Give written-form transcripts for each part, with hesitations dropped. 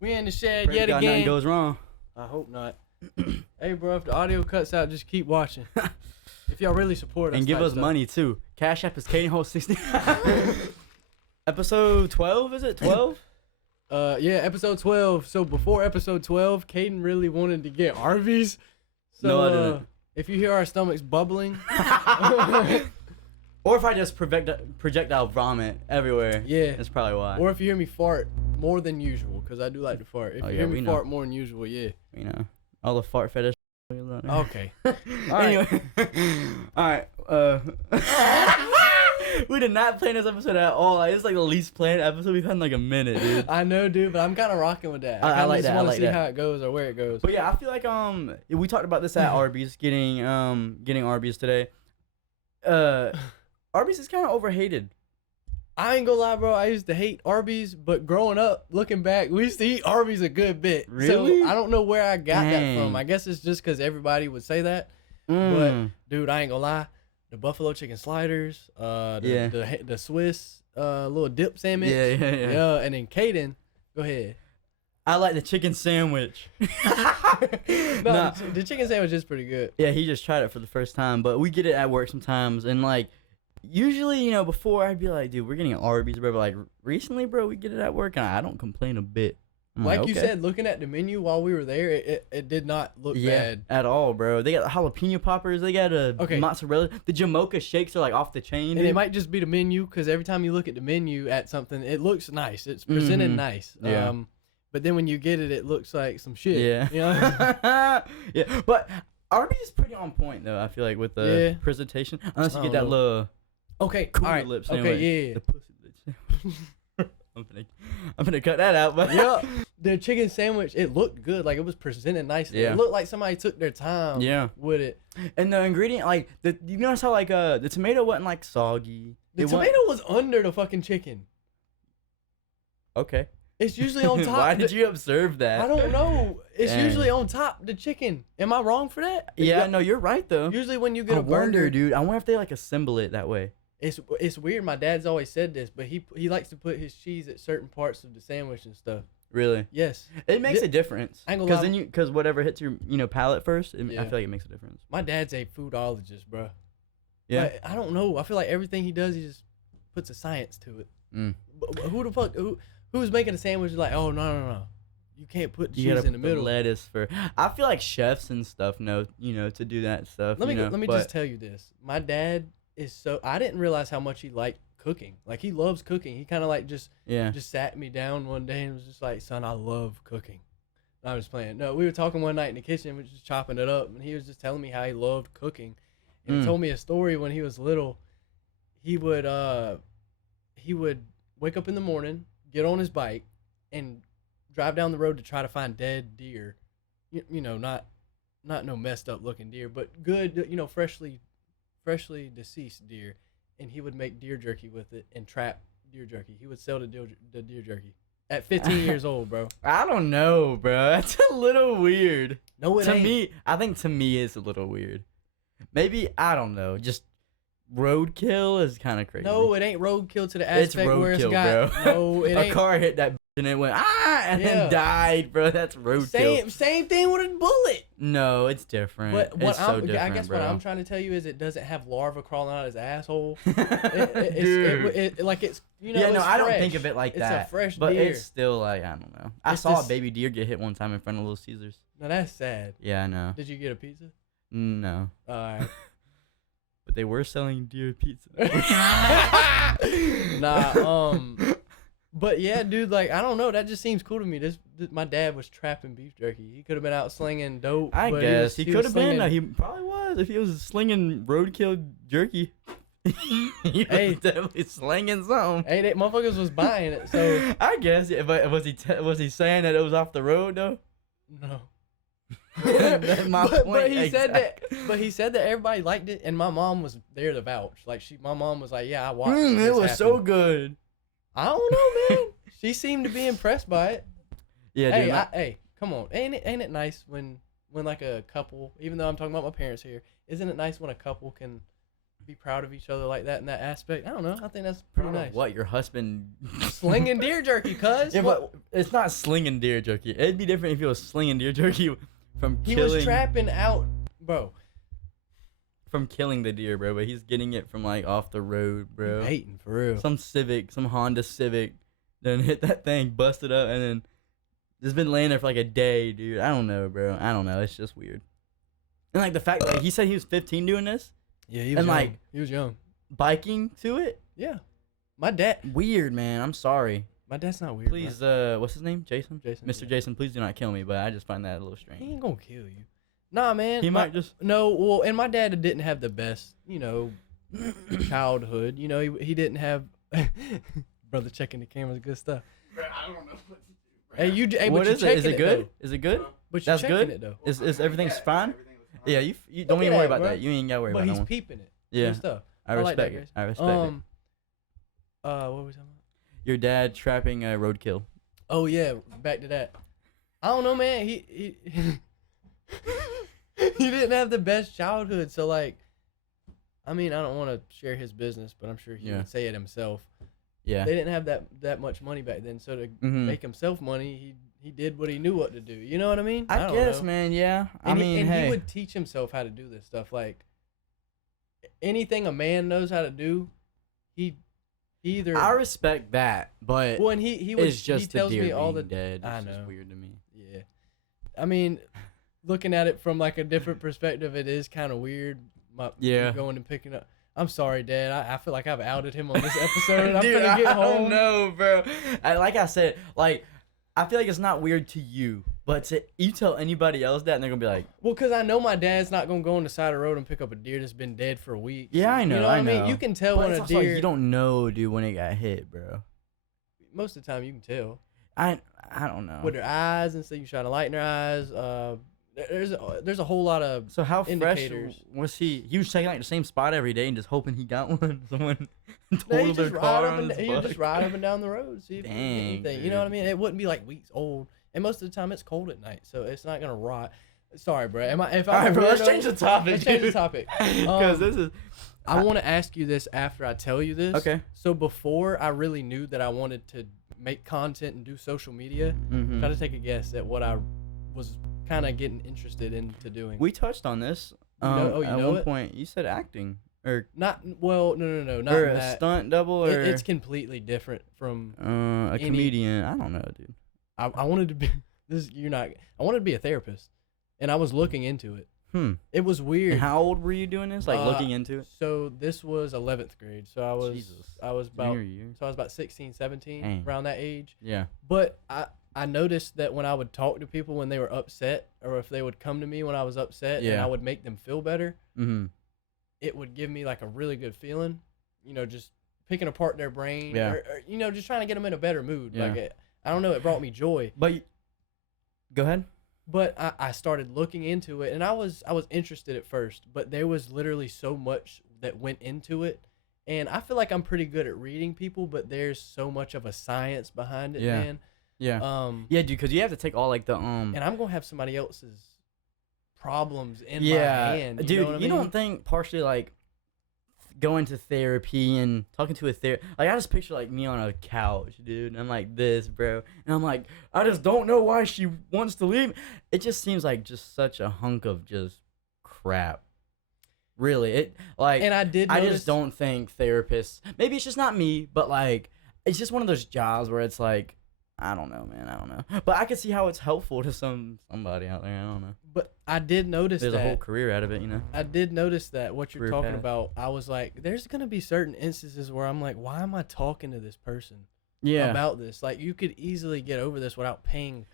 We in the shed Pray yet God nothing again. goes wrong. I hope not. Hey, bro, if the audio cuts out, just keep watching. If y'all really support us. And give type us stuff. money too. Cash App is KadenHole60. Episode 12, is it 12? Yeah, episode 12. So before episode 12, Caden really wanted to get Arby's. So, No, I didn't. If you hear our stomachs bubbling, Or if I just projectile vomit everywhere. yeah. That's probably why. Or if you hear me fart more than usual, because I do like to fart. If Oh, you yeah, hear we me know. fart more than usual, yeah. You know, all the fart fetish. Okay. Anyway, all right. We did not plan this episode at all. It's like the least planned episode we've had in like a minute, dude. I know, dude, but I'm kind of rocking with that. I kinda like just that, I want to like see that. how it goes or where it goes. But yeah, I feel like we talked about this at Arby's, getting Arby's today. Arby's is kind of overhated. I ain't gonna lie, bro. I used to hate Arby's, but growing up, looking back, we used to eat Arby's a good bit. Really? So I don't know where I got that Dang. from. I guess it's just because everybody would say that. Mm. But dude, I ain't gonna lie. The buffalo chicken sliders, the Swiss little dip sandwich. Yeah. Yeah, and then Caden, go ahead. I like the chicken sandwich. No, Nah. the chicken sandwich is pretty good. Yeah, he just tried it for the first time, but we get it at work sometimes, and like, usually, you know, before I'd be like, dude, we're getting Arby's, bro, but like, recently, bro, we get it at work, and I don't complain a bit. I'm Like you okay. said, looking at the menu while we were there, it did not look bad. At all, bro. They got the jalapeno poppers, they got a Okay. mozzarella, the Jamocha shakes are like off the chain, And dude. it might just be the menu, because every time you look at the menu at something, it looks nice. It's presented Mhm. nice. Yeah. But then when you get it, it looks like some shit. Yeah. You know? Yeah, but Arby's is pretty on point, though, I feel like, with the Yeah. presentation. Unless you I get don't that know. little Okay. cooler All right. lip sandwich. Okay. Yeah. The pussy lip sandwich. I'm gonna cut that out, but Yeah. The chicken sandwich, it looked good. Like, it was presented nicely. Yeah. It looked like somebody took their time Yeah. with it. And the ingredient, like, you notice how, like, the tomato wasn't, like, soggy. The It wa- tomato was under the fucking chicken. Okay. It's usually on top. Why did you observe that? I don't know. It's Dang. usually on top, the chicken. Am I wrong for that? Yeah, no, you're right, though. Usually when you get I a burger, wonder, dude. I wonder if they, like, assemble it that way. it's weird. My dad's always said this, but he likes to put his cheese at certain parts of the sandwich and stuff. Really? Yes. It makes Di- a difference. I ain't gonna lie. Because whatever hits your, palate first, I Yeah. feel like it makes a difference. My dad's a foodologist, bro. Yeah. Like, I don't know. I feel like everything he does, he just puts a science to it. Mm. But who the fuck? Who's making a sandwich? Like, oh no. You can't put You cheese gotta in the put middle. lettuce for. I feel like chefs and stuff know, to do that stuff. Let me you know, just but- tell you this. My dad is so. I didn't realize how much he liked cooking. Like, he loves cooking. He kind of like just sat me down one day and was just like, son, I love cooking. And I was playing. No, we were talking one night in the kitchen. We were just chopping it up, and he was just telling me how he loved cooking. And he told me a story when he was little. He would wake up in the morning, get on his bike, and drive down the road to try to find dead deer. You know, not no messed up looking deer, but good, freshly deceased deer. And he would make deer jerky with it and trap deer jerky. He would sell the deer jerky at 15 years old, bro. I don't know, bro. That's a little weird. No, it To ain't. me, I think to me it's a little weird. Maybe, I don't know. Just roadkill is kind of crazy. No, it ain't roadkill to the It's aspect where it's roadkill, got. bro. No, it A ain't. car hit that and it went and Yeah. then died, bro. That's roadkill. Same thing with a bullet. No, it's different. But what it's so I different, guess bro. what I'm trying to tell you is it doesn't have larva crawling out his asshole. Dude. Like it's Yeah, no, it's I don't fresh. think of it like It's that. a fresh But deer. it's still like, I don't know. I It's saw just- a baby deer get hit one time in front of Little Caesars. Now that's sad. Yeah, I know. Did you get a pizza? No. Alright. But they were selling deer pizza. Nah, but yeah, dude, like, I don't know. That just seems cool to me. My dad was trapping beef jerky. He could have been out slinging dope. I but guess he was could have been. slinging- He probably was if he was slinging roadkill jerky. He was Hey. definitely slinging something. Hey, that motherfuckers was buying it, so I guess. Yeah, but was he saying that it was off the road though? no. That's my but point. he said that. exactly. But he said that everybody liked it, and my mom was there to vouch. Like, my mom was like, "Yeah, I watched." It this was so happen." good. I don't know, man. She seemed to be impressed by it. Yeah, Hey, dude. hey, come on, ain't it nice when like a couple, even though I'm talking about my parents here, isn't it nice when a couple can be proud of each other like that in that aspect. I don't know. I think that's pretty nice. What, your husband Slinging deer jerky, cuz. Yeah, but it's not slinging deer jerky. It'd be different if he was slinging deer jerky from he killing. was trapping out, bro. From killing the deer, bro. But he's getting it from like off the road, bro. Hating for real. Some Honda Civic, then hit that thing, busted up, and then it's been laying there for like a day, dude. I don't know, bro. I don't know. It's just weird. And like the fact that he said he was 15 doing this. Yeah, he was and young. like he was young. Biking to it. Yeah, my dad. Weird, man. I'm sorry. My dad's not weird. Please, what's his name? Jason. Mr. Yeah. Jason, please do not kill me. But I just find that a little He strange. ain't gonna kill you. Nah, man. He might just. No, well, and my dad didn't have the best, childhood. He didn't have. Brother checking the cameras, good stuff. Bro, I don't know what to do. Bro. Hey, you. Hey, What but is you it? Is checking it good? Though. Is it good? But you're That's checking good? it though. Is everything's fine? Everything was fine. Yeah, you don't even worry about bro. that. You ain't gotta worry But about he's that one. peeping it. Yeah, Good stuff. I like that, respect it. guys. I respect it. What were we talking about? Your dad trapping a roadkill. Oh yeah, back to that. I don't know, man. He he didn't have the best childhood, so like, I mean, I don't want to share his business, but I'm sure he Yeah. would say it himself. Yeah. They didn't have that much money back then, so to make himself money, he did what he knew what to do. You know what I mean? I don't guess, know. man. Yeah. And hey. he would teach himself how to do this stuff. Like anything a man knows how to do, he either. I respect that, but Well, and he would. it's just he tells the deer me all the. being dead. It's I just know. weird to me. Yeah, I mean, looking at it from like a different perspective, it is kind of weird. Yeah. Going and picking up. I'm sorry, Dad. I feel like I've outed him on this episode. I'm Dude, gonna get I home. don't know, bro. Like I said, like I feel like it's not weird to you, but to you tell anybody else that, and they're gonna be like, Well, because I know my dad's not gonna go on the side of the road and pick up a deer that's been dead for weeks. "Yeah, I know, You know what I I mean? know." You can tell But when it's a also like, deer. you don't know, dude, when it got hit, bro. Most of the time, you can tell I don't know. with their eyes and stuff. You shine a light in their eyes. There's a whole lot of. So how indicators. fresh was he? He was checking like the same spot every day and just hoping he got one. Someone No, totaled their car on his he butt. just ride up and down the road, see if he can get Dang, anything. You know what I mean? It wouldn't be like weeks old, and most of the time it's cold at night, so it's not gonna rot. Sorry, bro. If All I'm right, a bro. Let's weirdo- change the topic. Let's change the topic. Because this is I want to ask you this after I tell you this. okay. So before I really knew that I wanted to make content and do social media, Mhm. try to take a guess at what I was kind of getting interested into doing. We touched on this. You know at one it? point, you said acting or Not well, no, not or in a that. stunt double or It's completely different from. a any- comedian. I don't know, dude. I wanted to be this. You're not. I wanted to be a therapist, and I was looking into it. It was weird. And how old were you doing this? Like looking into it? So this was 11th grade. So I was Jesus. I was about Junior year. so I was about 16, 17, Dang. around that age. Yeah. But I noticed that when I would talk to people when they were upset, or if they would come to me when I was upset, and Yeah. I would make them feel better, Mm-hmm. it would give me like a really good feeling. Just picking apart their brain, Yeah. or just trying to get them in a better mood. Yeah. Like I don't know, it brought me joy. But go ahead. But I started looking into it, and I was interested at first, but there was literally so much that went into it, and I feel like I'm pretty good at reading people, but there's so much of a science behind it, Yeah. man. Yeah. Yeah, dude, because you have to take all like the And I'm gonna have somebody else's problems in my yeah, hand. dude. You know what I mean? don't think partially like going to therapy and talking to a therapist? Like I just picture like me on a couch, dude. And I'm like this, bro, and I'm like, I just don't know why she wants to leave. It just seems like just such a hunk of just crap. Really, it like. And I just don't think therapists. Maybe it's just not me, but like, it's just one of those jobs where it's like, I don't know, man. I don't know. But I could see how it's helpful to somebody out there. I don't know. But I did notice There's that. a whole career out of it, you know. I did notice that what you're Career talking path. about. I was like, there's gonna be certain instances where I'm like, why am I talking to this person Yeah. about this? Like, you could easily get over this without paying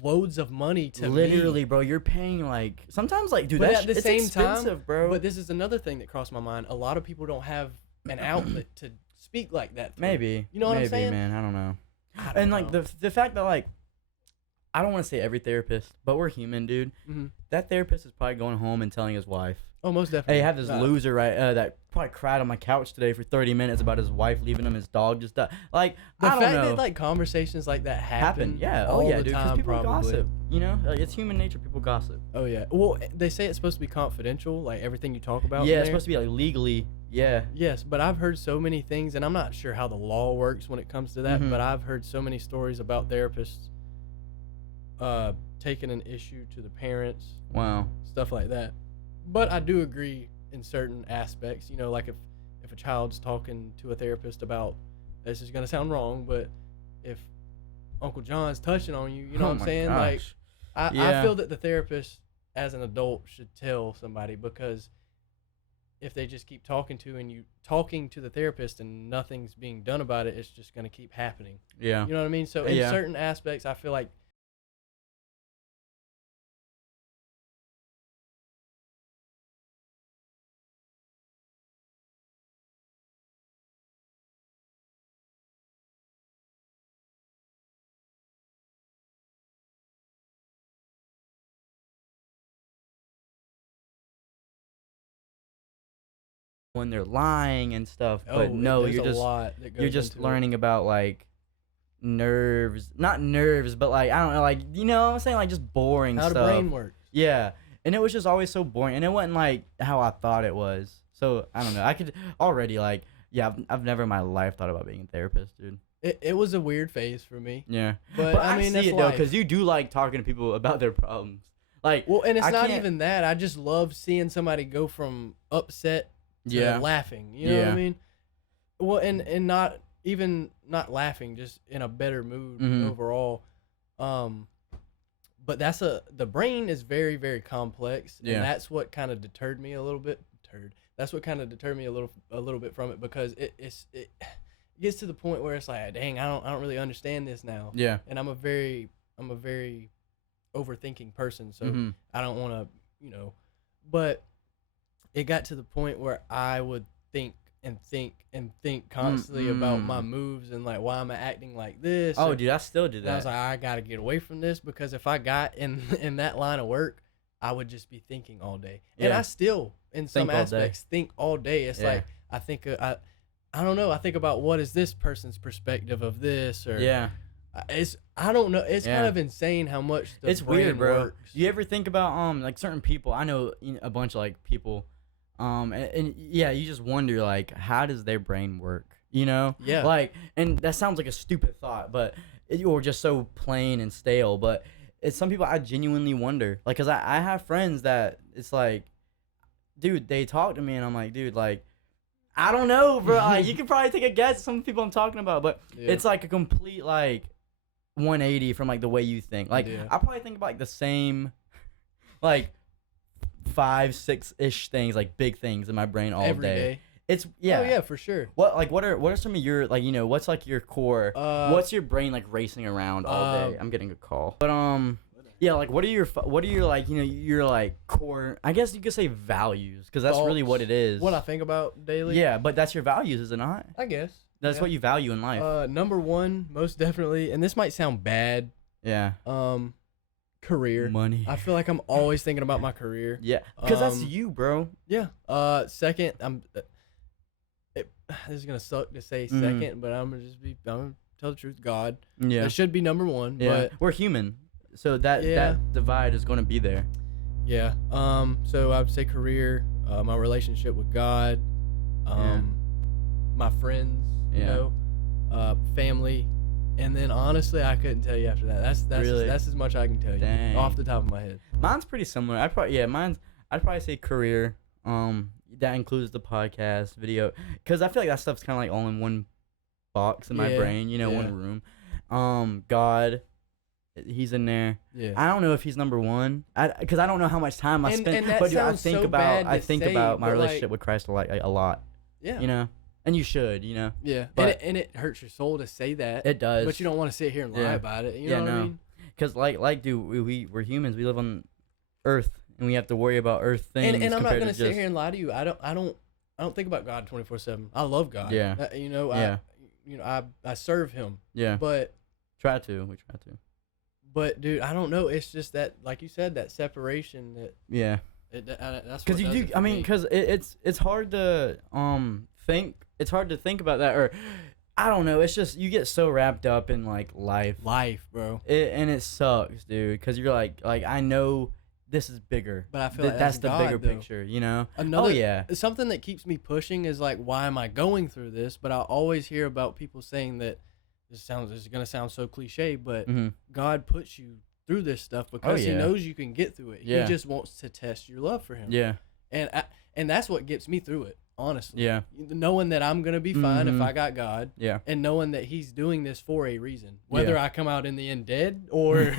loads of money to Literally, me. bro. You're paying like sometimes, like, dude. But That's at the it's same expensive, time, bro. But this is another thing that crossed my mind. A lot of people don't have an outlet to speak like that through. maybe. You know what I'm maybe, saying? man. I don't know. I don't And like know. the fact that like, I don't want to say every therapist, but we're human, dude. Mhm. That therapist is probably going home and telling his wife, Oh, most definitely. Hey, you have this Nah, loser that probably cried on my couch today for 30 minutes about his wife leaving him, his dog just died. Like, The I don't fact know. that like conversations like that happen, Yeah. all Oh yeah, the dude. Because time, people probably. gossip. You know, like, it's human nature. People gossip. Oh yeah. Well, they say it's supposed to be confidential, like everything you talk about. Yeah, in it's there. supposed to be like legally. Yeah. Yes, but I've heard so many things, and I'm not sure how the law works when it comes to that. Mhm. But I've heard so many stories about therapists taking an issue to the parents, Wow. stuff like that. But I do agree in certain aspects. You know, like if a child's talking to a therapist about, this is gonna sound wrong, but if Uncle John's touching on you, you know Oh what I'm my saying? Like, gosh. I Yeah. feel that the therapist, as an adult, should tell somebody, because if they just keep talking to the therapist and nothing's being done about it, it's just gonna keep happening. Yeah. You know what I mean? So in Yeah. certain aspects, I feel like When they're lying and stuff, but no, there's you're a just lot that goes you're just into it. learning about like nerves, not nerves, but like I don't know, like you know what I'm saying, like just boring How the stuff. brain works. Yeah, and it was just always so boring, and it wasn't like how I thought it was. So I don't know. I could already like yeah, I've never in my life thought about being a therapist, dude. It was a weird phase for me. Yeah, But I mean, see that's it though, life. because you do like talking to people about their problems. Like Well, and it's I not can't- even that. I just love seeing somebody go from upset to yeah, laughing. You know what Yeah. I mean? Well, and not even not laughing, just in a better mood Mhm. overall. But the brain is very, very complex, Yeah. and that's what kind of deterred me a little bit. That's what kind of deterred me a little bit from it, because it gets to the point where it's like, dang, I don't really understand this now. yeah, And I'm a very overthinking person, so Mhm. I don't want to, but it got to the point where I would think and think and think constantly about my moves and like, why am I acting like this? Oh, or- dude, I still do and I was that. like, I gotta get away from this, because if I got in that line of work, I would just be thinking all day. And Yeah. I still, in some Think all day. aspects, think all day. It's Yeah. like I think I don't know. I think about, what is this person's perspective of this, or Yeah. I don't know. It's kind Yeah. of insane how much the It's brain weird, bro. works. You ever think about like certain people? I know a bunch of like people, and yeah, you just wonder like how does their brain work? You know? Yeah. Like, and that sounds like a stupid thought, but or just so plain and stale. But it's some people I genuinely wonder, like, cause I have friends that it's like, dude, they talk to me and I'm like, dude, like, I don't know, bro. Like, you can probably take a guess at some people I'm talking about, but Yeah. it's like a complete like 180 from like the way you think. Like Yeah. I probably think about like the same like 5-6-ish things, like big things in my brain all every day. day. It's yeah. Oh yeah, for sure. What are some of your like, you know, what's like your core, what's your brain like racing around all day? I'm getting a call. But yeah, like what are your like, you know, your like core, I guess you could say values, because that's really what it is. What I think about daily. Yeah, but that's your values, is it not? I guess. That's Yeah. what you value in life. Number one, most definitely, and this might sound bad. Yeah. Career. Money. I feel like I'm always thinking about my career. Yeah, because that's Um, you, bro. Yeah. Second, this is gonna suck to say Mhm. second, but I'm gonna tell the truth. God. Yeah. That should be number one. Yeah, But we're human, so that Yeah. that divide is going to be there. yeah. So I would say career, my relationship with God, Yeah. my friends, you Yeah. know, family, and then honestly, I couldn't tell you after that. Really? That's as much I can tell you Dang. off the top of my head. Mine's pretty similar. I'd probably say career. That includes the podcast, video, because I feel like that stuff's kind of like all in one box in my Yeah, brain, you know, yeah. one room. God, he's in there. Yeah. I don't know if he's number one, because I don't know how much time I And- spend. and that But dude, sounds so bad I to think say, about my but, like- relationship with Christ a lot. Yeah. You know, and you should, you know. Yeah. But- and it hurts your soul to say that. It does. But you don't want to sit here and lie Yeah. about it. You Yeah, know what I no. mean? Because like dude, we're humans. We live on Earth, and we have to worry about Earth things. And I'm not compared gonna to sit just- here and lie to you. I don't think about God 24/7. I love God. Yeah. You know. Yeah. I serve Him. Yeah. But We try to. dude, I don't know. It's just that, like you said, that separation that Yeah. That's Because what you does do. it for I mean, me. because it's hard to think. It's hard to think about that, or I don't know. It's just you get so wrapped up in like life, bro. and it sucks, dude. Because you're like I know this is bigger, But I feel like that's that's the God, bigger though. picture, you know. Another, Oh yeah, something that keeps me pushing is like, why am I going through this? But I always hear about people saying that this is gonna sound so cliche, but mm-hmm. God puts you through this stuff because He yeah. knows you can get through it. Yeah. He just wants to test your love for Him. Yeah, And that's what gets me through it, honestly. yeah, Knowing that I'm gonna be fine if Mhm. I got God, yeah. and knowing that He's doing this for a reason, whether Yeah. I come out in the end dead or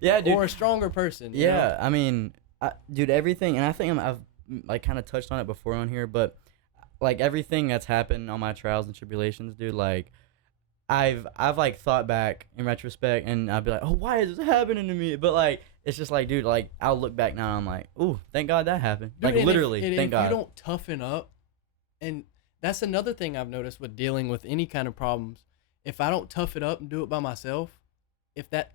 Yeah, dude. or a stronger person. you know? Yeah, I mean, dude, everything, and I think I've like kind of touched on it before on here, but like everything that's happened on my trials and tribulations, dude, like I've like thought back in retrospect, and I'd be like, oh, why is this happening to me? But like, it's just like, dude, like I'll look back now, and I'm like, ooh, thank God that happened. Dude, Like and literally, if thank God. you don't toughen up, and that's another thing I've noticed with dealing with any kind of problems. If I don't tough it up and do it by myself, if that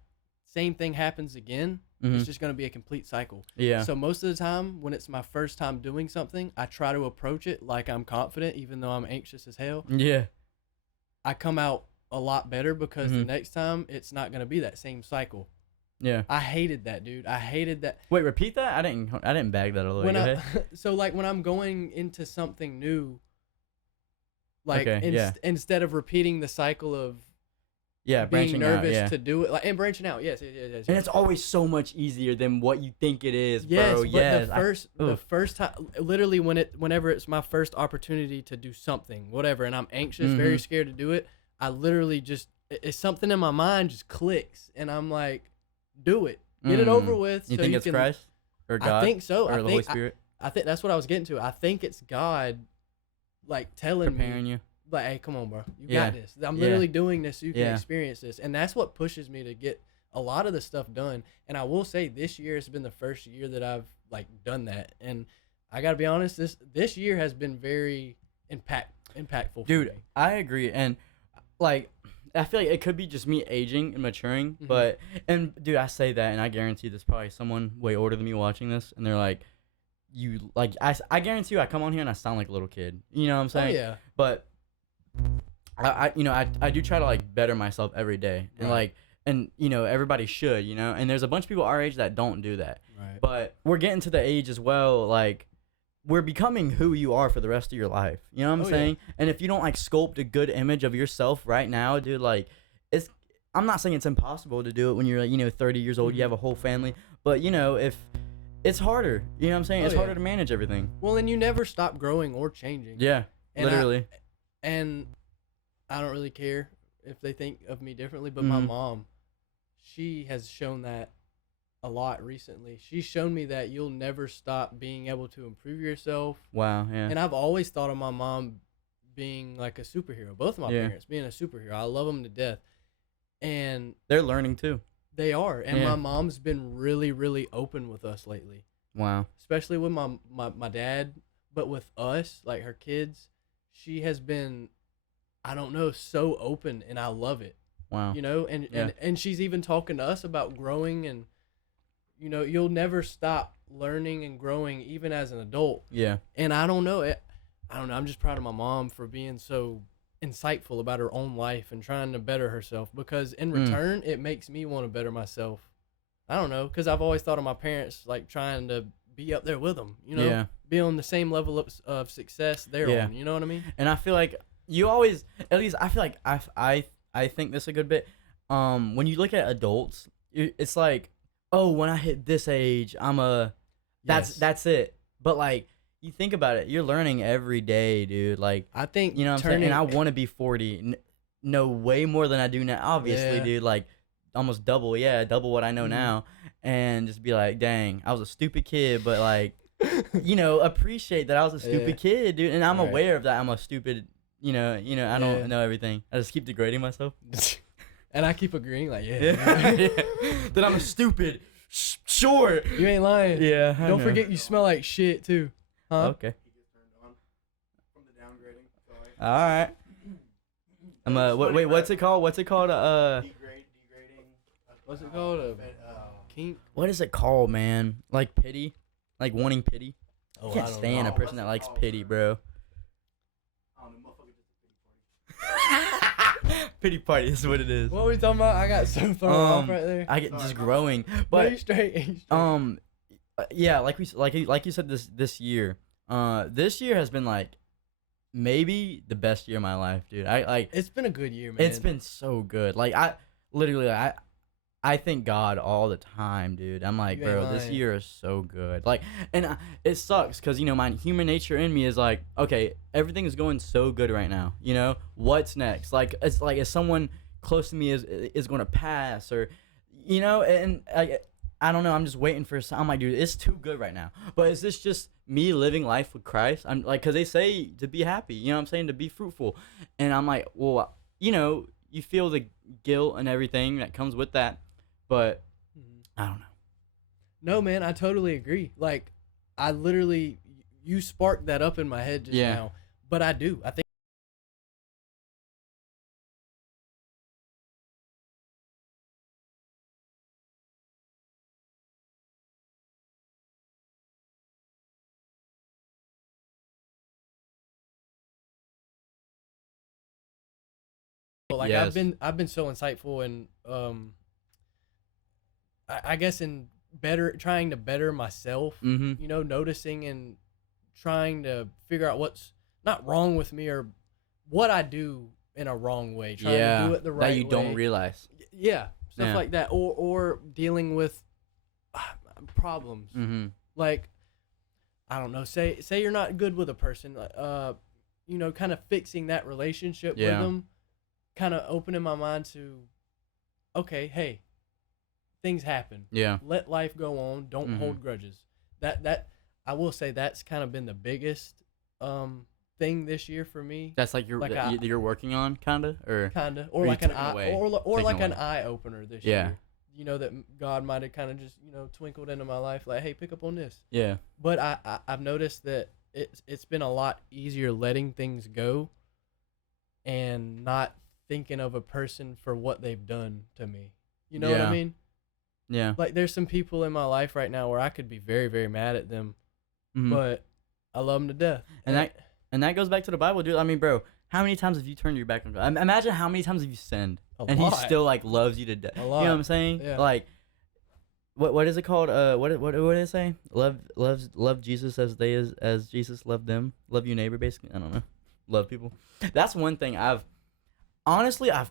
same thing happens again, it's Mhm. just going to be a complete cycle. Yeah. So most of the time, when it's my first time doing something, I try to approach it like I'm confident, even though I'm anxious as hell. Yeah. I come out a lot better because the Mhm. next time it's not going to be that same cycle. Yeah. I hated that, dude. I hated that. Wait, repeat that. I didn't bag that all the way. When Go I, ahead. so like when I'm going into something new, like Okay, yeah. instead of repeating the cycle of Yeah, being branching nervous out. Yeah. to do it, like, and branching out, yes. And it's always so much easier than what you think it is, yes, bro. but Yes. the first time, literally whenever it's my first opportunity to do something, whatever, and I'm anxious, very Mhm. scared to do it, I literally just it's something in my mind just clicks, and I'm like, do it, get it over with. You so think you it's can, Christ or God? I think so. Or the Holy Spirit I think that's what I was getting to. I think it's God, like telling preparing me, you? like, hey, come on, bro, you Yeah. got this. I'm Yeah. literally doing this so you can Yeah. experience this, and that's what pushes me to get a lot of the stuff done. And I will say, this year has been the first year that I've like done that, and I gotta be honest, this year has been very impactful. Dude, for me. I agree, and like I feel like it could be just me aging and maturing, Mhm. but and dude, I say that, and I guarantee there's probably someone way older than me watching this, and they're like, you like I guarantee you, I come on here and I sound like a little kid. You know what I'm Oh saying? yeah, But I do try to like better myself every day, and Right. like and everybody should, and there's a bunch of people our age that don't do that. right. But we're getting to the age as well, like we're becoming who you are for the rest of your life. You know what I'm Oh, yeah. saying? And if you don't like sculpt a good image of yourself right now, dude, like I'm not saying it's impossible to do it when you're like, 30 years old, you have a whole family, but if it's harder, you know what I'm saying? Oh, It's yeah. harder to manage everything. Well, and you never stop growing or changing. Yeah, And literally. And I don't really care if they think of me differently, but my Mhm. mom, she has shown that a lot recently. She's shown me that you'll never stop being able to improve yourself. Wow, yeah. And I've always thought of my mom being like a superhero. Both of my Yeah. parents being a superhero. I love them to death. And They're learning too. they are. And Yeah. my mom's been really, really open with us lately, Wow. especially with my dad. But with us, like her kids, she has been, I don't know, so open, and I love it. Wow. And, Yeah. and she's even talking to us about growing, and you'll never stop learning and growing even as an adult. Yeah. And I don't know, I'm just proud of my mom for being so insightful about her own life and trying to better herself, because in return it makes me want to better myself. I don't know, because I've always thought of my parents like trying to be up there with them, Yeah. be on the same level of success they're Yeah. on, you know what I mean? And I feel like you always, at least I feel like I think this a good bit. When you look at adults, it's like, oh, when I hit this age, Yes. that's it. But like, you think about it, you're learning every day, dude. Like, I think you know what I'm saying? And I want to be 40, know way more than I do now. Obviously, Yeah. dude, like almost double what I know Mhm. now, and just be like, dang, I was a stupid kid, but like, appreciate that I was a stupid Yeah. kid, dude, and I'm Right. aware of that. I'm a stupid, I don't Yeah. know everything. I just keep degrading myself. And I keep agreeing, like, yeah. That I'm a stupid, sure. You ain't lying. Yeah. I Don't know. forget you smell like shit too. Huh? Okay. He gets turned on from the downgrading. So All right. Wait. What's it called? degrading. What's it called? But, Kink? What is it called, man? Like pity? Like wanting pity. Oh, I can't don't stand know. a person that likes pity, bro. I don't know, motherfucker just a pity party. Pity party is what it is. What were we talking about? I got so thrown off right there. I get Sorry, just my growing, No, but you straight. You straight. yeah, like you said this year. This year has been like maybe the best year of my life, dude. I like It's been a good year, man. it's been so good. Like I literally I thank God all the time, dude. I'm like, You ain't bro, this lying. year is so good. Like, and it sucks because my human nature in me is like, okay, everything is going so good right now. What's next? Like, it's like if someone close to me is going to pass, or, and I don't know. I'm just waiting for. I'm like, dude, it's too good right now. But is this just me living life with Christ? I'm like, because they say to be happy. You know what I'm saying? To be fruitful, and I'm like, well, you feel the guilt and everything that comes with that. But I don't know. No, man, I totally agree. Like, I literally, you sparked that up in my head just Yeah. now. But I do. I think. Like Yes. I've been so insightful and I guess in trying to better myself, Mm-hmm. noticing and trying to figure out what's not wrong with me or what I do in a wrong way, trying to do it the right that you way. don't realize. Yeah, stuff Yeah. like that, or dealing with problems. Mm-hmm. Like, I don't know, say you're not good with a person, kind of fixing that relationship with Yeah. them, kind of opening my mind to, okay, hey, things happen. Yeah. Let life go on. Don't Mhm. hold grudges. That I will say that's kind of been the biggest thing this year for me. That's like you're working on kinda, or Kinda, Or or you like an took it eye, away. or Taken like an away. eye opener this Yeah. year. That God might have kind of just twinkled into my life, like, hey, pick up on this. yeah. But I've noticed that it's been a lot easier letting things go, and not thinking of a person for what they've done to me. You know what I Yeah. mean? Yeah. Like, there's some people in my life right now where I could be very, very mad at them, Mhm. but I love them to death. And that goes back to the Bible, dude. I mean, bro, how many times have you turned your back on God? Imagine how many times have you sinned, A and lot. He still like loves you to death. A You know lot. what I'm saying? Yeah. Like, what is it called? What do they say? Love Jesus as Jesus loved them. Love your neighbor, basically. I don't know. Love people. That's one thing I've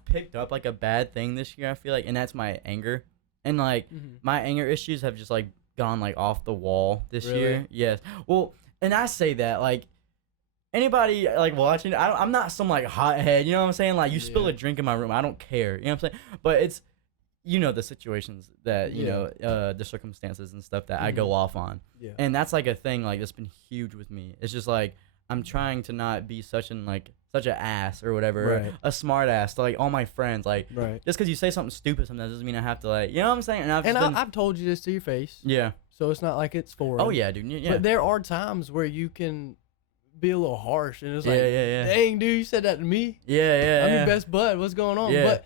picked up like a bad thing this year. I feel like, and that's my anger, and like Mhm. my anger issues have just like gone like off the wall this Really? year. Yes. Well, and I say that like anybody like watching, I'm not some like hothead. You know what I'm saying? Like you spill Yeah. a drink in my room, I don't care. You know what I'm saying? But it's the situations that the circumstances and stuff that I go Mhm. off on, Yeah. and that's like a thing like that's been huge with me. It's just like I'm trying to not be such an ass or whatever, or Right. a smart ass to like all my friends. Like Right. just because you say something stupid sometimes doesn't mean I have to like, you know what I'm saying? And I've just been, I've told you this to your face, yeah. so it's not like it's foreign. Oh yeah, dude. Yeah. But there are times where you can be a little harsh, and it's Yeah, like, yeah. dang, dude, you said that to me. Yeah. I'm your best bud. What's going on? Yeah. But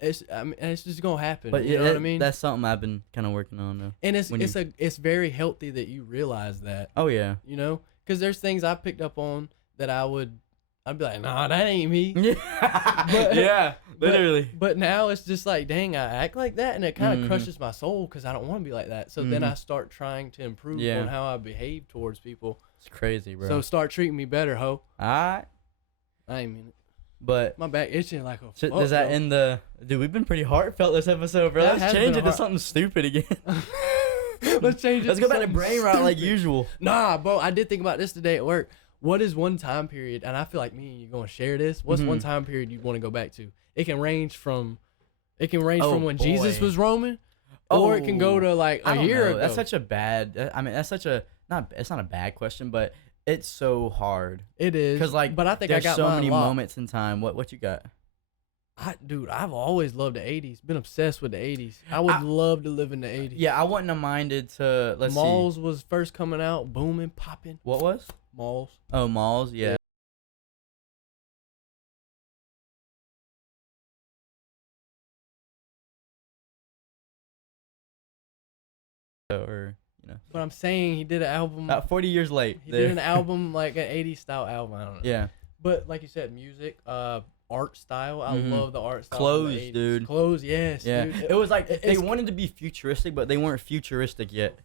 it's just gonna happen. But you know what I mean? That's something I've been kind of working on though. And when it's very healthy that you realize that. Oh yeah. Because there's things I picked up on that I'd be like, nah, that ain't me. Yeah, literally. But now it's just like, dang, I act like that, and it kind of Mhm. crushes my soul because I don't want to be like that. So then Mhm. I start trying to improve Yeah. on how I behave towards people. It's crazy, bro. So start treating me better, ho. Alright, I ain't mean it. but My back itching like a fuck, does that bro. end the? Dude, we've been pretty heartfelt this episode, bro. That Let's has change been it a to heart- something stupid again. Let's change it. Let's to go back to something brain rot like stupid. usual. Nah, bro, I did think about this today at work. What is one time period, and I feel like me and you going to share this, what's one Mhm. time period you want to go back to? It can range from Oh, when Jesus boy. was roaming, or it can go to like I a don't year know. ago. That's such a bad. I mean, that's such a not. It's not a bad question, but it's so hard. It is. 'Cause, like, but I think I There's got so mine many locked. moments in time. What you got? Dude, I've always loved the 80s. Been obsessed with the 80s. I would love to live in the 80s. Yeah, I wouldn't have minded to. Let's see. Malls was first coming out, booming, popping. What was? Malls. Oh, malls. Yeah. Or But I'm saying he did an album. About 40 years late. He there. did an album like an 80s style album. I don't know. Yeah. But like you said, music, art style. I Mhm. love the art style. Clothes, from the 80s. dude. Clothes, yes. Yeah. Dude. It was like they it's- wanted to be futuristic, but they weren't futuristic yet.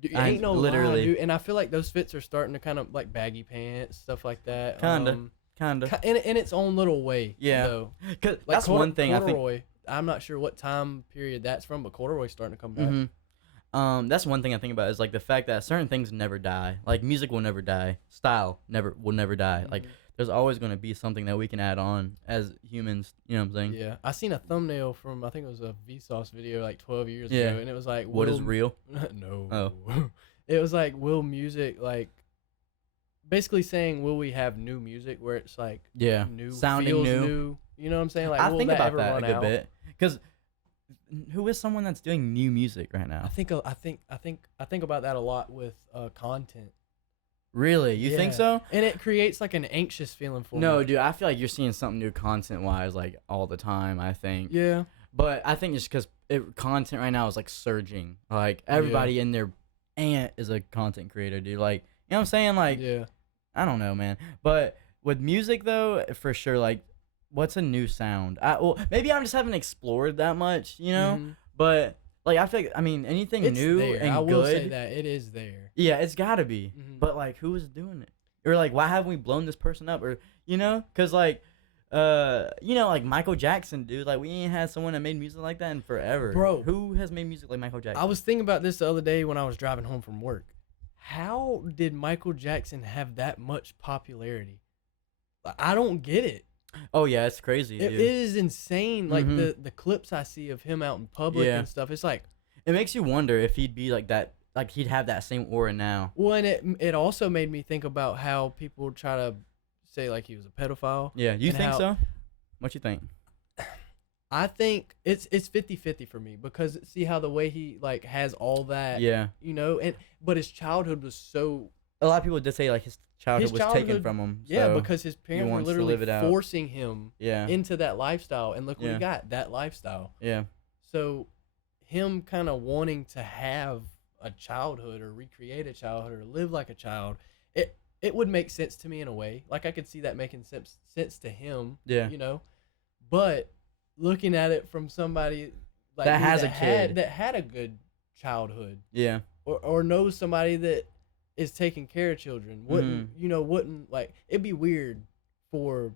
Dude, it I- ain't no literally. lie, dude. And I feel like those fits are starting to kind of like baggy pants, stuff like that. Kinda. Kinda. In its own little way. Yeah. Though. Cause Like that's one thing I think. corduroy. I'm not sure what time period that's from, but corduroy's starting to come back. That's one thing I think about is like the fact that certain things never die. Like music will never die. Style will never die. Like there's always going to be something that we can add on as humans. You know what I'm saying? Yeah, I seen a thumbnail from I think it was a Vsauce video like 12 years Yeah. ago, and it was like, What is real? no. Oh. It was like, will music like, basically saying, will we have new music where it's like, Yeah. new, Sounding feels new. You know what I'm saying? Like, I will think that about ever that a run good out? bit. Because who is someone that's doing new music right now? I think about that a lot with content, Really? You think Yeah. so? and it creates like an anxious feeling for No, me. dude. I feel like you're seeing something new content-wise, like all the time. I think. Yeah. But I think it's because content right now is like surging. Like everybody in their aunt is a content creator, dude. Like you know what I'm saying? Like Yeah. I don't know, man. But with music though, for sure, like what's a new sound? Well, maybe I just haven't explored that much, you know. Mhm. But like I feel like, I mean anything It's new there. and I will good. say that it is there. Yeah, it's gotta be. Mhm. But like, who is doing it? Or like, why haven't we blown this person up? Or you know, cause like, like Michael Jackson, dude. Like we ain't had someone that made music like that in forever. Bro. Who has made music like Michael Jackson? I was thinking about this the other day when I was driving home from work. How did Michael Jackson have that much popularity? I don't get it. Oh yeah, it's crazy, It dude. is insane. Like Mhm. the clips I see of him out in public Yeah. and stuff. It's like, It makes you wonder if he'd be like that. Like he'd have that same aura now. well, and it also made me think about how people try to say like he was a pedophile. Yeah, you And think how- so? What you think? I think it's 50-50 for me because see how the way he like has all that, Yeah, but his childhood was so a lot of people did say like his childhood was taken childhood- from him. yeah so, because his parents were wants to literally live it out. forcing him yeah, into that lifestyle, and look what Yeah. he got, that lifestyle. yeah, So him kind of wanting to have a childhood or recreate a childhood or live like a child, it would make sense to me in a way. Like I could see that making sense to him, yeah. But looking at it from somebody like That me has a kid. that had a good childhood Yeah. or knows somebody that is taking care of children, wouldn't like, it'd be weird for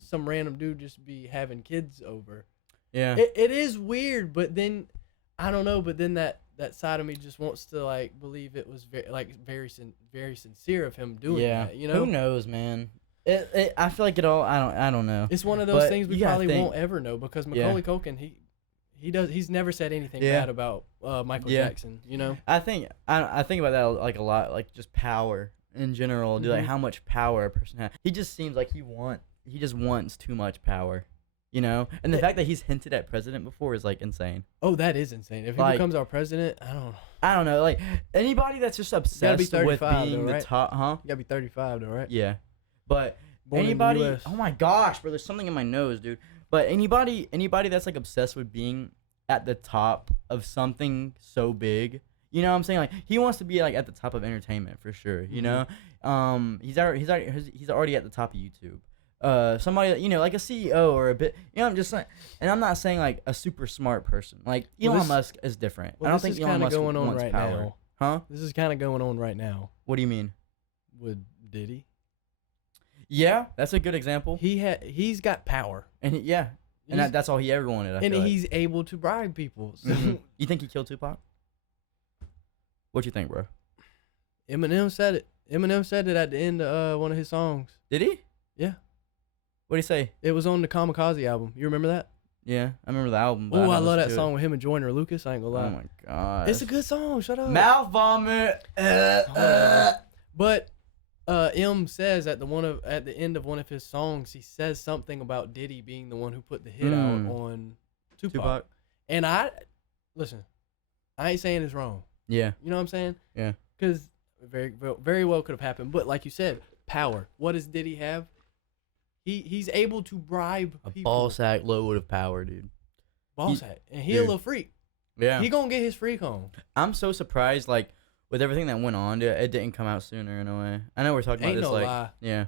some random dude just be having kids over. Yeah. It is weird, but then I don't know. But then that side of me just wants to like believe it was very sincere of him doing yeah. that. You know, Who knows, man? I feel like it all. I don't know. it's one of those But things we you gotta probably think- won't ever know because Yeah. Macaulay Culkin he's never said anything Yeah. bad about Michael Yeah. Jackson. You know, I think about that like a lot, like just power in general. Dude, like Mhm. how much power a person has. He just seems like he just wants too much power, you know. And the fact that he's hinted at president before is like insane. oh, that is insane. If he Like- becomes our president, I don't know, like anybody that's just obsessed with 35 being though, the right? top, huh? you gotta be 35 though, right? Yeah, but Born in the anybody. US. Oh my gosh, bro, there's something in my nose, dude. But anybody that's like obsessed with being at the top of something so big, you know what I'm saying? Like he wants to be like at the top of entertainment for sure, you know. He's already at the top of YouTube. Somebody that, like a CEO or a bit, I'm just like, and I'm not saying like a super smart person. Like Well, Elon this- Musk is different. Well, I don't this think is Elon kind of Musk going on wants right power. now. Huh? This is kind of going on right now What do you mean? with Diddy. Yeah, that's a good example. He's got power, And yeah, and He's- that's all he ever wanted. I and feel like. he's able to bribe people. So Mhm. You think he killed Tupac? What you think, bro? Eminem said it. Eminem said it at the end of one of his songs. Did he? Yeah. What did he say? It was on the Kamikaze album. You remember that? Yeah, I remember the album. but Oh, I never love that listened to it. song with him and Joyner Lucas. I ain't gonna lie. Oh my god. It's a good song. Shut up. mouth vomit. But M says at the end of one of his songs, he says something about Diddy being the one who put the hit out on Tupac. And I ain't saying it's wrong. Yeah. You know what I'm saying? Yeah. Because very well could have happened. But like you said, power. What does Diddy have? He's able to bribe A people. ball sack load of power, dude. Ball he- sack. And he a dude. little freak. Yeah. He gonna get his freak on. I'm so surprised, like, with everything that went on, it didn't come out sooner in a way. I know we're talking Ain't about this, no like, lie. yeah.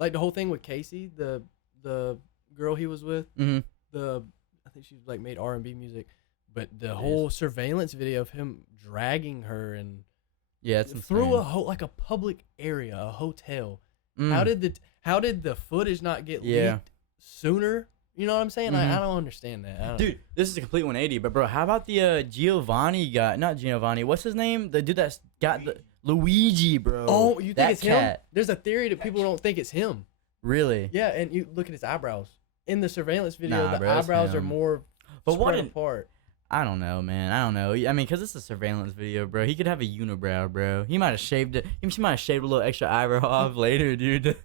Like the whole thing with Casey, the girl he was with, Mm-hmm. I think she like made R&B music, but the whole surveillance video of him dragging her and Yeah, it's through insane. like a public area, a hotel. Mm. How did the footage not get Yeah. leaked sooner? You know what I'm saying? Mhm. I don't understand that. I don't, Dude, this is a complete 180, but bro, how about the Giovanni guy? Not Giovanni. What's his name? The dude that's got the Luigi, bro. Oh, you think that it's him? cat. There's a theory that people don't think it's him. Really? Yeah, and you look at his eyebrows. In the surveillance video, Nah, the bro, it's eyebrows are him. more But what spread an- apart. I don't know, man. I don't know. I mean, because it's a surveillance video, bro. He could have a unibrow, bro. He might have shaved it. He might have shaved a little extra eyebrow off later, dude.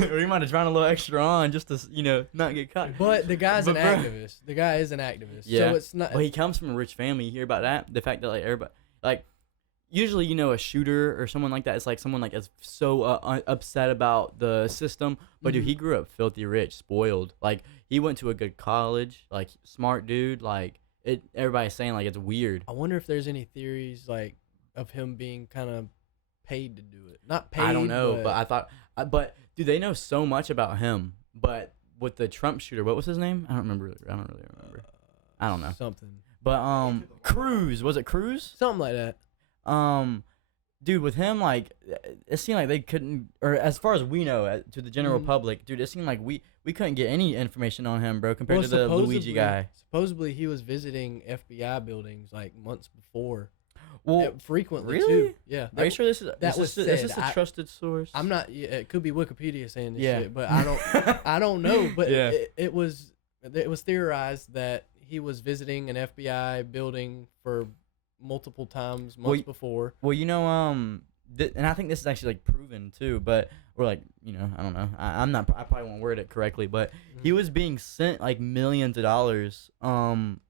Or he might have drawn a little extra on just to, not get caught. But the guy's an But, bro- activist. The guy is an activist. Yeah. So it's not. Well, he comes from a rich family. You hear about that? The fact that, like, everybody, like, usually, a shooter or someone like that is like someone like is so upset about the system. But dude, he grew up filthy rich, spoiled. Like, he went to a good college, like, smart dude. Like, everybody's saying like it's weird. I wonder if there's any theories like of him being kind of paid to do it. Not paid. I don't know, but I thought, but dude, they know so much about him. But with the Trump shooter, what was his name? I don't really remember. I don't know. Something. But Cruz, was it Cruz? Something like that. Dude, with him, like, it seemed like they couldn't, or as far as we know, to the general public, dude, it seemed like we couldn't get any information on him, bro, compared to the Luigi guy. Supposedly, he was visiting FBI buildings like months before. Well, Frequently really? too. Yeah. Are you sure this is was is this said. a trusted source? I'm not. Yeah, it could be Wikipedia saying this Yeah. shit, but I don't. I don't know. But Yeah. it was theorized that he was visiting an FBI building for multiple times months before. Well, and I think this is actually like proven too, but we're like, I don't know. I probably won't word it correctly, but he was being sent like millions of dollars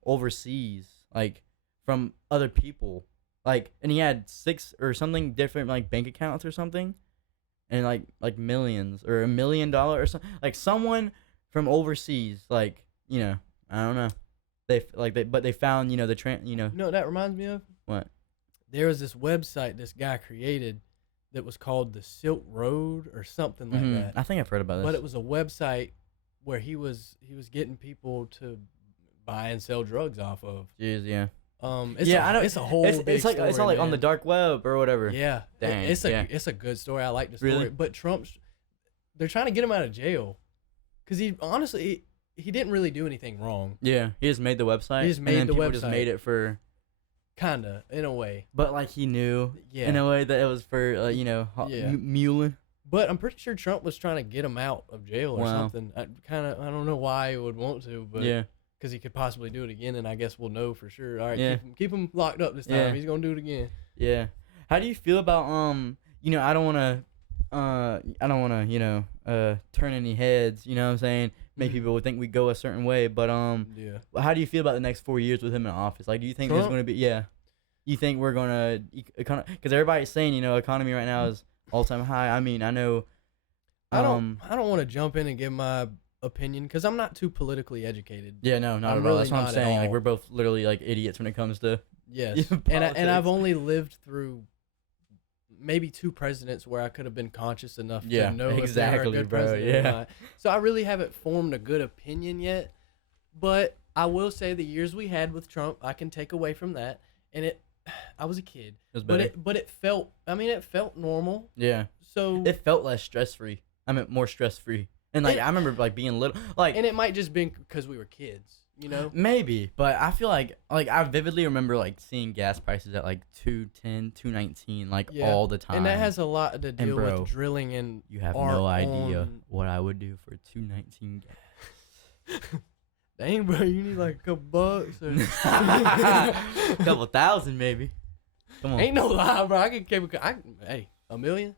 overseas, like from other people. Like, and he had 6 or something different like bank accounts or something, and like millions or $1 million or something. Like someone from overseas, like, I don't know. But they found No, that reminds me of what? There was this website this guy created that was called the Silk Road or something like that. I think I've heard about this. But it was a website where he was getting people to buy and sell drugs off of. Jeez, yeah. I know it's a whole big it's like story, it's not like on the man. dark web or whatever. Yeah, Dang, it's yeah. a good story. I like the story, Really? but they're trying to get him out of jail because he didn't really do anything wrong. Yeah, he just made the website. He just and made then the people website. just made it for. Kinda, in a way. But like he knew, Yeah. in a way that it was for Yeah. muling. But I'm pretty sure Trump was trying to get him out of jail or Wow. something. I don't know why he would want to, but Yeah, because he could possibly do it again, and I guess we'll know for sure. All right, Yeah. keep him locked up this time. Yeah. He's gonna do it again. yeah. How do you feel about I don't wanna turn any heads. You know what I'm saying? Make people would think we go a certain way, but Yeah. how do you feel about the next 4 years with him in office? Like, do you think there's Trump? going to be? Yeah. You think we're gonna because everybody's saying economy right now is all time high. I mean, I know. I don't want to jump in and give my opinion because I'm not too politically educated. Yeah, no, not I'm at all. really That's what I'm not at saying. Like, all. we're both literally like idiots when it comes to. Yes, Yeah, and I've politics. only lived through maybe 2 presidents where I could have been conscious enough Yeah, to know if they were a exactly, good bro, president yeah. or not. So I really haven't formed a good opinion yet. But I will say the years we had with Trump, I can take away from that. And I was a kid, It was better. but it felt. I mean, it felt normal. Yeah, So it felt less stress free. I mean, more stress free. And like, I remember like being little, like and it might just been because we were kids, maybe, but I feel like I vividly remember like seeing gas prices at like $2.10, $2.19, like Yeah. all the time. And that has a lot to deal bro, with drilling and you have art no idea on- what I would do for $2.19 gas. Dang, bro, you need like a couple bucks. Or... Couple thousand maybe. Come on. Ain't no lie, bro. I can keep. Hey, $1 million?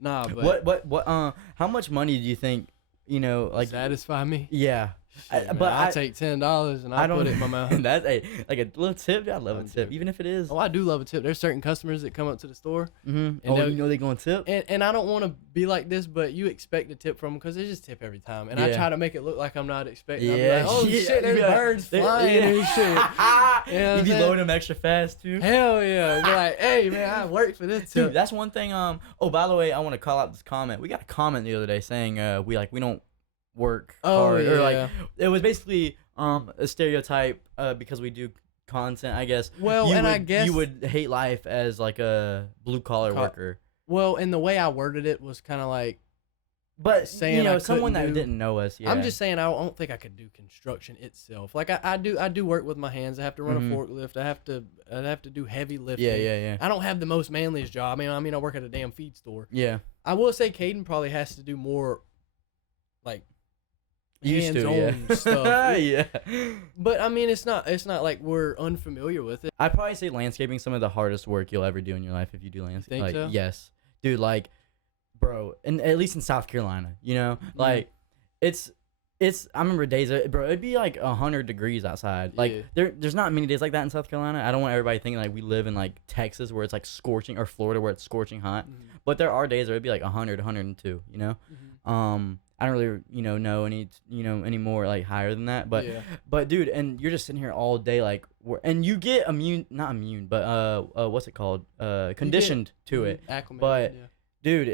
Nah, but What how much money do you think, like satisfy me? yeah, I take $10 and I don't put it in my mouth. That's like a little tip. I love a I'm tip, joking. even if it is. Oh, I do love a tip. There's certain customers that come up to the store, And they'll- you know they going to tip. and I don't want to be like this, but you expect a tip from them because they just tip every time, and I Yeah. try to make it look like I'm not expecting. Yeah. I'll be like, oh Yeah. shit, there's You be like, birds there- flying yeah. and shit. You know what You I'm be saying? loading them extra fast too. Hell yeah! Be like, hey man, I worked for this Dude, tip. that's one thing. Oh, by the way, I want to call out this comment. We got a comment the other day saying we don't work hard, or like it was basically a stereotype because we do content, I guess. Well, and I guess you would hate life as like a blue collar worker. Well, and the way I worded it was kind of like, But saying I someone that couldn't do- didn't know us. Yeah. I'm just saying I don't think I could do construction itself. Like I do work with my hands. I have to run Mhm. a forklift. I have to do heavy lifting. Yeah. I don't have the most manliest job. I mean I work at a damn feed store. Yeah. I will say Caden probably has to do more like Used to, hands-on yeah. stuff. Yeah. But I mean it's not like we're unfamiliar with it. I'd probably say landscaping some of the hardest work you'll ever do in your life if you do landscaping. think Like, so? yes, dude. Like, bro, and at least in South Carolina, like it's. I remember days, bro. It'd be like 100 degrees outside. Like Yeah. there's not many days like that in South Carolina. I don't want everybody thinking like we live in like Texas where it's like scorching, or Florida where it's scorching hot. But there are days where it'd be like 100, 102. I don't really know any more like higher than that. But yeah. but dude, and you're just sitting here all day like, and you get not immune, but what's it called? Conditioned to it. Acclimated, But yeah. dude,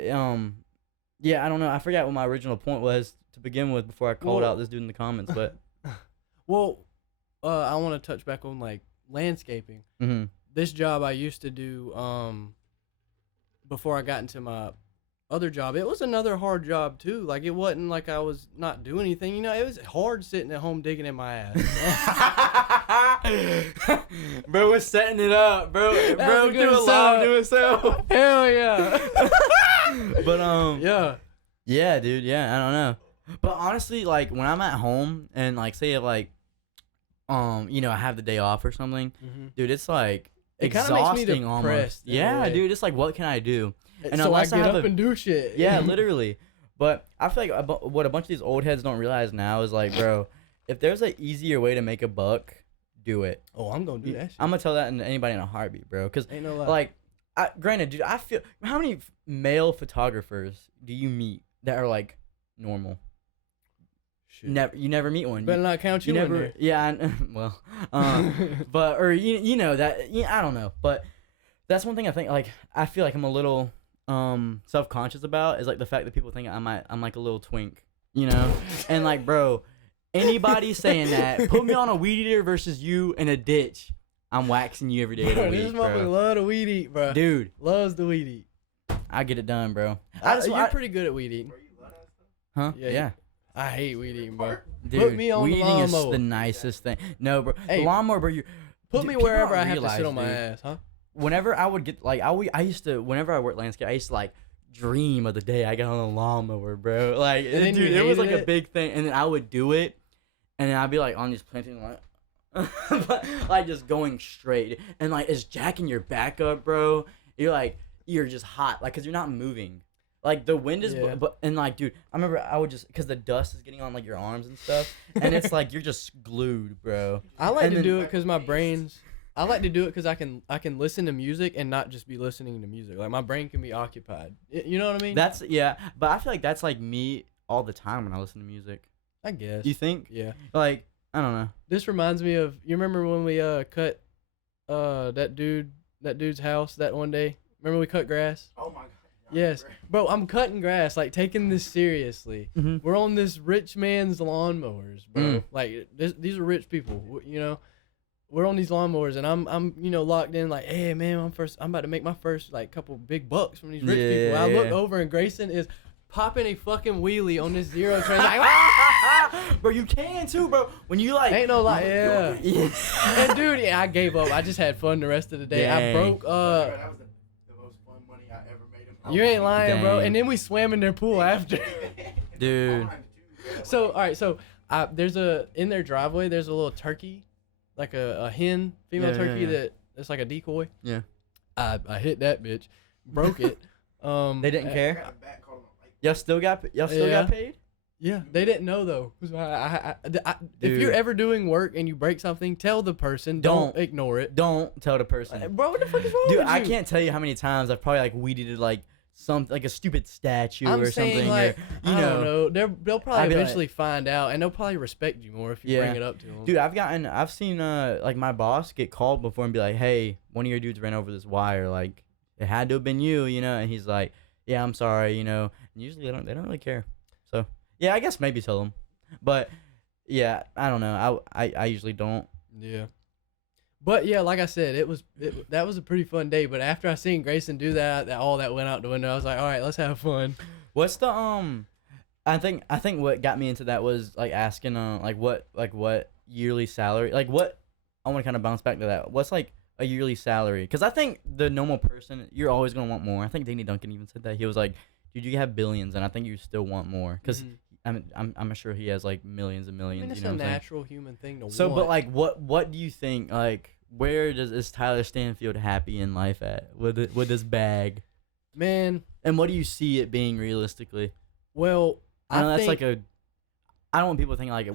yeah, I don't know. I forgot what my original point was to begin with before I called Well- out this dude in the comments, but Well, I want to touch back on like landscaping. mm-hmm. This job I used to do before I got into my other job, it was another hard job too. Like it wasn't like I was not doing anything. It was hard sitting at home digging in my ass. Bro was setting it up, bro. That Bro, was a do good it live, setup. do it so. Hell yeah. But Yeah. dude, yeah, I don't know. But honestly, like when I'm at home and like say like, I have the day off or something, dude, it's like It kinda makes me exhausting almost. depressed in a Yeah, way. dude, it's like what can I do? And So I unless I get have up a- and do shit. Yeah, literally. But I feel like what a bunch of these old heads don't realize now is like, bro, if there's an easier way to make a buck, do it. Oh, I'm gonna do that shit. I'm gonna tell that to anybody in a heartbeat, bro. Cause Ain't no lie. like, granted, dude, I feel how many male photographers do you meet that are like normal? Shit. You never meet one. Better not count You you in never. there. Yeah. Well, but or that. I don't know. But that's one thing I think. Like, I feel like I'm a little self-conscious about is like the fact that people think I'm like a little twink, and like, bro, anybody saying that, put me on a weed eater versus you in a ditch, I'm waxing you every day of the Bro, week, this motherfucker bro. love to weed eat, bro. Dude, Loves to weed eat. I get it done, bro. You're pretty good at weed eating. Huh? Yeah, Yeah. I hate weed eating, bro. Dude, Put me on weed the eating is lawnmower. the nicest thing. No, bro. Hey, the lawnmower, bro. Put Dude, me people wherever don't I have to realize, sit on my dude. ass, huh? Whenever I would get like I used to whenever I worked landscape, I used to like dream of the day I got on a lawnmower, bro. Like, And then dude, you it was like hated a it? big thing, and then I would do it, and then I'd be like on these planting like just going straight, and like it's jacking your back up, bro. You're just hot, like, cause you're not moving. Like the wind is, Yeah. but and like, dude, I remember I would just, cause the dust is getting on like your arms and stuff, and it's like you're just glued, bro. I like And to then- do it because my brain's. I like to do it because I can listen to music and not just be listening to music. Like my brain can be occupied. You know what I mean? That's yeah, but I feel like that's like me all the time when I listen to music. I guess. You think? Yeah. Like, I don't know. This reminds me of, you remember when we cut that dude's house that one day? Remember we cut grass? Oh my god. Yes. Bro, I'm cutting grass, like taking this seriously. Mm-hmm. We're on this rich man's lawnmowers, bro. Mm. Like these are rich people, We're on these lawnmowers, and I'm locked in. Like, hey man, I'm about to make my first like couple big bucks from these rich people. I look over, and Grayson is popping a fucking wheelie on this zero train. Like, Bro, you can too, bro. When you like, ain't no lie, yeah. yeah. And dude, yeah, I gave up. I just had fun the rest of the day. I Dang. broke. That was the most fun money I ever made in my You ain't life. lying, bro. Dang. And then we swam in their pool after. Dude. So all right, so there's in their driveway. There's a little turkey, like a hen, female Yeah, turkey yeah. that's like a decoy. Yeah. I hit that bitch, broke it. They didn't care. Got a bat called him a light. Y'all still got Yeah. paid? Yeah, they didn't know though. So if you're Dude. ever doing work and you break something, tell the person. Don't ignore it. Don't tell the person. Bro, what the fuck is wrong Dude, with you? I can't tell you how many times I've probably like weeded like something like a stupid statue I'm or saying something. like, or, you I know, don't know. They'll probably I'd be like- eventually find out, and they'll probably respect you more if you Yeah. bring it up to them. Dude, I've seen like my boss get called before and be like, hey, one of your dudes ran over this wire. Like, it had to have been you, you know? And he's like, yeah, I'm sorry, you know? And usually they don't really care. So, yeah, I guess maybe tell them. But, yeah, I don't know. I usually don't. Yeah. But yeah, like I said, that was a pretty fun day. But after I seen Grayson do that all that went out the window. I was like, all right, let's have fun. What's the I think what got me into that was like asking what yearly salary, like what I want to kind of bounce back to that. What's like a yearly salary? Because I think the normal person, you're always gonna want more. I think Danny Duncan even said that. He was like, dude, you have billions, and I think you still want more. Because I'm sure he has like millions and I millions. mean, it's you know a what I'm saying? natural human thing to So, want. but like, what do you think? Like, where is Tyler Stanfield happy in life at with this bag? Man, And what do you see it being realistically? well, I know that's think, like I don't want people to think like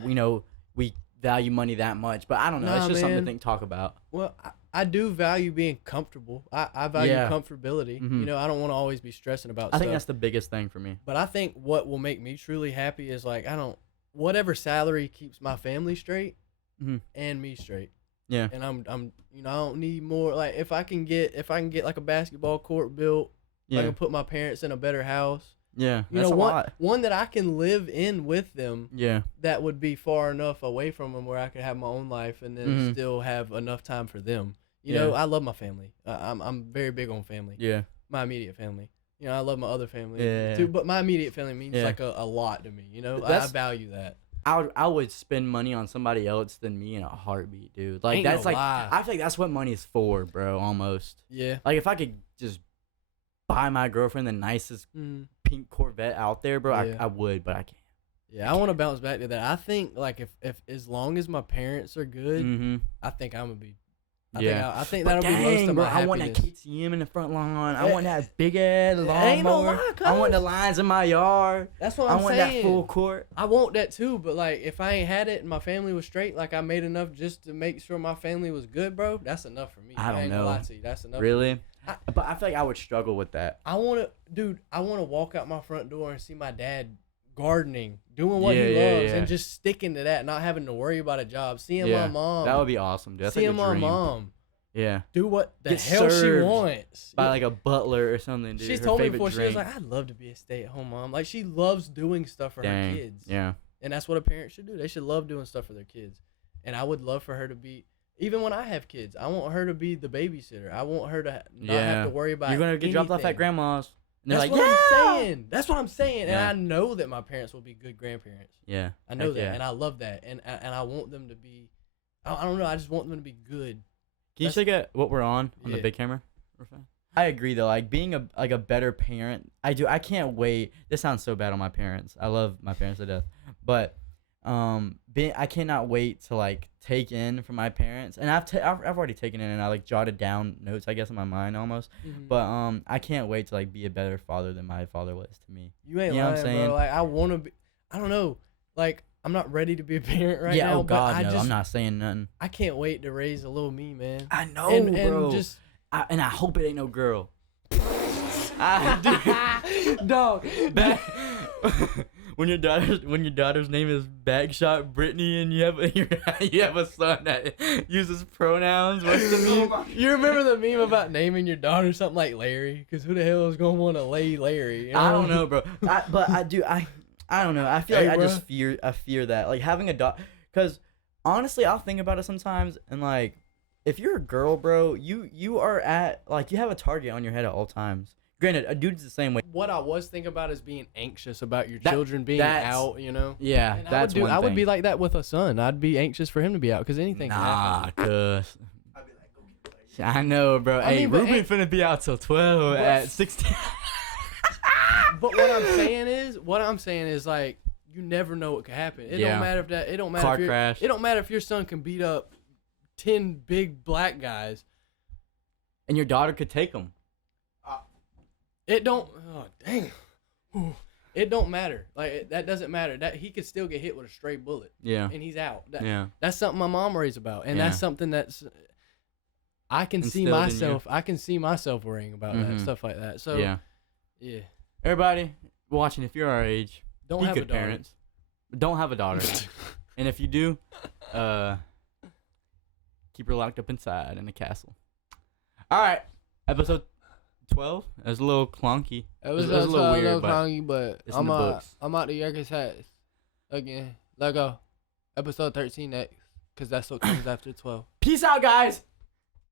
we value money that much, but I don't know. It's Nah, just something man. to talk about. Well, I do value being comfortable. I value Yeah. comfortability. Mhm. You know, I don't want to always be stressing about I stuff. think that's the biggest thing for me. But I think what will make me truly happy is like whatever salary keeps my family straight Mhm. and me straight. Yeah. And I'm I don't need more. Like if I can get like a basketball court built, if I Yeah. can put my parents in a better house. Yeah. You That's know, a lot. one that I can live in with them. Yeah. That would be far enough away from them where I could have my own life and then Mhm. still have enough time for them. You Yeah. know, I love my family. I'm very big on family. Yeah. My immediate family. You know, I love my other family Yeah. too, but my immediate family means Yeah. like a lot to me. You know, I That's- value that. I would spend money on somebody else than me in a heartbeat, dude. Like Ain't that's no like lie. I feel like that's what money is for, bro. Almost. Yeah. Like if I could just buy my girlfriend the nicest Mm. pink Corvette out there, bro, Yeah. I would, but I can't. Yeah, I want to bounce back to that. I think like if as long as my parents are good, Mm-hmm. I think I'm gonna be. Yeah. I think But that'll be most dang, of bro, my I happiness. want that KTM in the front lawn. I Eh, want that big ass lawnmower. ain't no lie, I want the cuz. lines in my yard. That's what I I'm want saying. that full court. I want that too, but like if I ain't had it and my family was straight, like I made enough just to make sure my family was good, bro. That's enough for me. I don't ain't gonna know. lie to you. That's enough. Really? I- But I feel like I would struggle with that. I want to, dude. I want to walk out my front door and see my dad gardening, doing what Yeah, he yeah, loves, yeah. and just sticking to that, not having to worry about a job. Seeing Yeah, my mom, That would be awesome, dude. That's like seeing a my dream. mom Yeah. do what the Get hell she served wants. By like a butler or something, dude. She's Her told me favorite before, she was drink. like, I'd love to be a stay-at-home mom. Like she loves doing stuff for Dang. her kids. Yeah. And that's what a parent should do. They should love doing stuff for their kids. And I would love for her to be, even when I have kids, I want her to be the babysitter. I want her to not have to worry about You're gonna get dropped off at anything. grandma's. And they're That's like, what yeah. I'm saying. That's what I'm saying. Yeah. And I know that my parents will be good grandparents. Yeah. I know Heck that. yeah. And I love that. And I want them to be, I don't know, I just want them to be good. Can you That's- check out what we're on the Yeah. big camera? I agree though. Like being a better parent, I can't wait. This sounds so bad on my parents. I love my parents to death, but I cannot wait to like take in from my parents. And I've already taken in and I like jotted down notes, I guess, in my mind almost. But I can't wait to like be a better father than my father was to me. You ain't You know what lying, I'm saying? bro. Like I want to be, I don't know, like I'm not ready to be a parent right yeah. now. Oh God, but no. I just, I'm not saying nothing. I can't wait to raise a little me, man. I know, and bro. just And I hope it ain't no girl. dog. When your daughter's name is Bagshot Brittany and you have a son that uses pronouns, what's the meme? You remember the meme about naming your daughter something like Larry? Because who the hell is gonna want to lay Larry? You I don't know, bro. I don't know. I feel Hey, like bro. I fear that, like having a daughter, because honestly, I'll think about it sometimes, and like, if you're a girl, bro, you are at like you have a target on your head at all times. Granted, a dude's the same way. What I was thinking about is being anxious about your That- children being that's- out, you know? Yeah, And that's one thing. I would be like that with a son. I'd be anxious for him to be out because anything can Nah, happen. cuz. I'd be like, go get the light. I know, bro. I Hey, mean, but Ruben ain't- finna be out till 12 at 16. But what I'm saying is like you never know what could happen. It Yeah. don't matter if that. It don't matter. Car if your- crash. It don't matter if your son can beat up 10 big black guys. And your daughter could take him. It don't. Oh dang. Ooh. It don't matter. Like that doesn't matter. That he could still get hit with a stray bullet. Yeah. And he's out. Yeah. That's something my mom worries about, and that's something that's I can see Instilled in myself. I can see myself worrying about that stuff like that. So yeah. Everybody watching, if you're our age, Don't be have a good daughter. parents. Don't have a daughter. And if you do, keep her locked up inside in a castle. All right, episode 12. It was a little clunky. It was a little weird, but clunky, but it's in the books. I'm out the Yerkes hats again. Let go. Episode 13 next, cause that's what comes after 12. Peace out, guys.